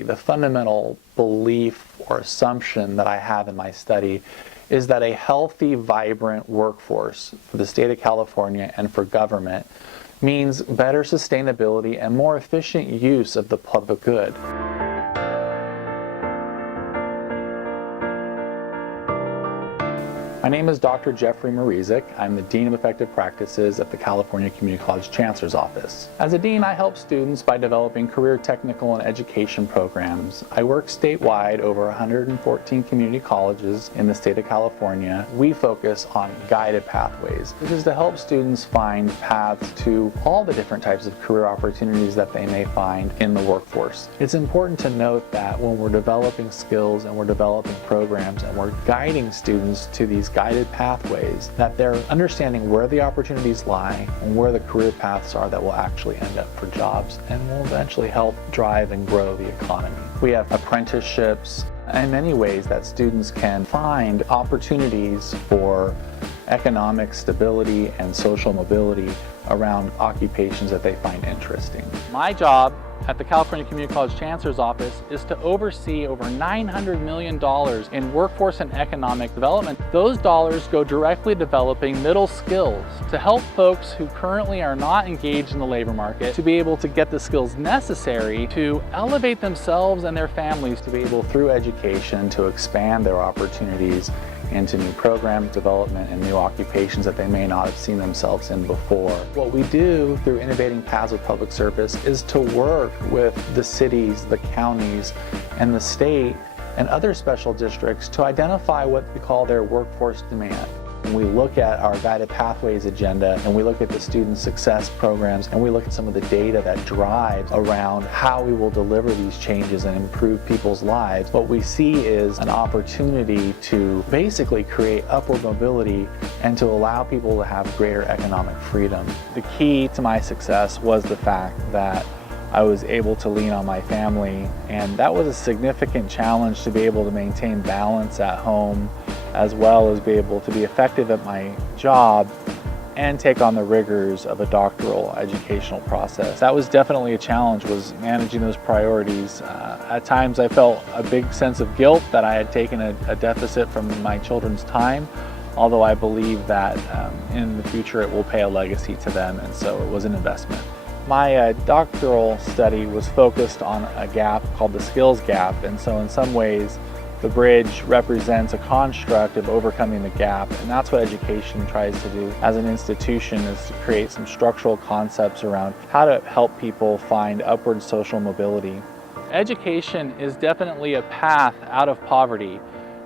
The fundamental belief or assumption that I have in my study is that a healthy, vibrant workforce for the state of California and for government means better sustainability and more efficient use of the public good. My name is Dr. Jeffrey Mrizek. I'm the Dean of Effective Practices at the California Community College Chancellor's Office. As a dean, I help students by developing career technical and education programs. I work statewide over 114 community colleges in the state of California. We focus on guided pathways, which is to help students find paths to all the different types of career opportunities that they may find in the workforce. It's important to note that when we're developing skills and we're developing programs and we're guiding students to these guided pathways, that they're understanding where the opportunities lie and where the career paths are that will actually end up for jobs and will eventually help drive and grow the economy. We have apprenticeships and many ways that students can find opportunities for economic stability and social mobility around occupations that they find interesting. My job at the California Community College Chancellor's Office is to oversee over $900 million in workforce and economic development. Those dollars go directly developing middle skills to help folks who currently are not engaged in the labor market to be able to get the skills necessary to elevate themselves and their families to be able, through education, to expand their opportunities into new program development and new occupations that they may not have seen themselves in before. What we do through Innovating Paths of Public Service is to work with the cities, the counties, and the state and other special districts to identify what we call their workforce demand. And we look at our guided pathways agenda, and we look at the student success programs, and we look at some of the data that drives around how we will deliver these changes and improve people's lives. What we see is an opportunity to basically create upward mobility and to allow people to have greater economic freedom. The key to my success was the fact that I was able to lean on my family, and that was a significant challenge to be able to maintain balance at home, as well as be able to be effective at my job and take on the rigors of a doctoral educational process. That was definitely a challenge, was managing those priorities. At times I felt a big sense of guilt that I had taken a deficit from my children's time, although I believe that in the future it will pay a legacy to them, and so it was an investment. My doctoral study was focused on a gap called the skills gap, and so in some ways the bridge represents a construct of overcoming the gap, and that's what education tries to do as an institution, is to create some structural concepts around how to help people find upward social mobility. Education is definitely a path out of poverty,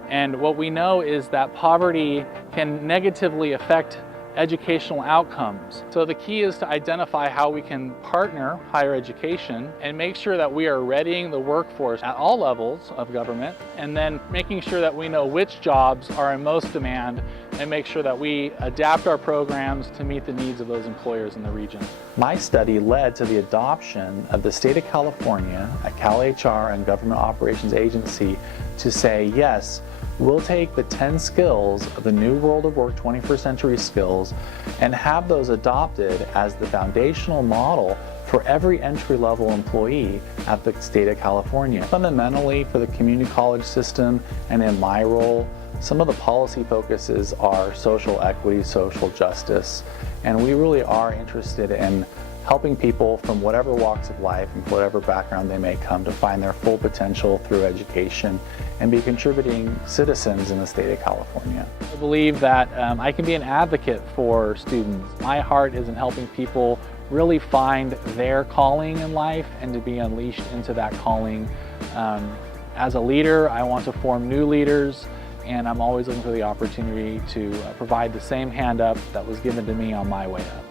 and what we know is that poverty can negatively affect educational outcomes. So the key is to identify how we can partner higher education and make sure that we are readying the workforce at all levels of government, and then making sure that we know which jobs are in most demand and make sure that we adapt our programs to meet the needs of those employers in the region. My study led to the adoption of the state of California, a CalHR and Government Operations Agency, to say, yes, we'll take the 10 skills of the new world of work, 21st century skills, and have those adopted as the foundational model for every entry-level employee at the state of California. Fundamentally, for the community college system and in my role, some of the policy focuses are social equity, social justice, and we really are interested in helping people from whatever walks of life and whatever background they may come to find their full potential through education and be contributing citizens in the state of California. I believe that I can be an advocate for students. My heart is in helping people really find their calling in life and to be unleashed into that calling. As a leader, I want to form new leaders, and I'm always looking for the opportunity to provide the same hand up that was given to me on my way up.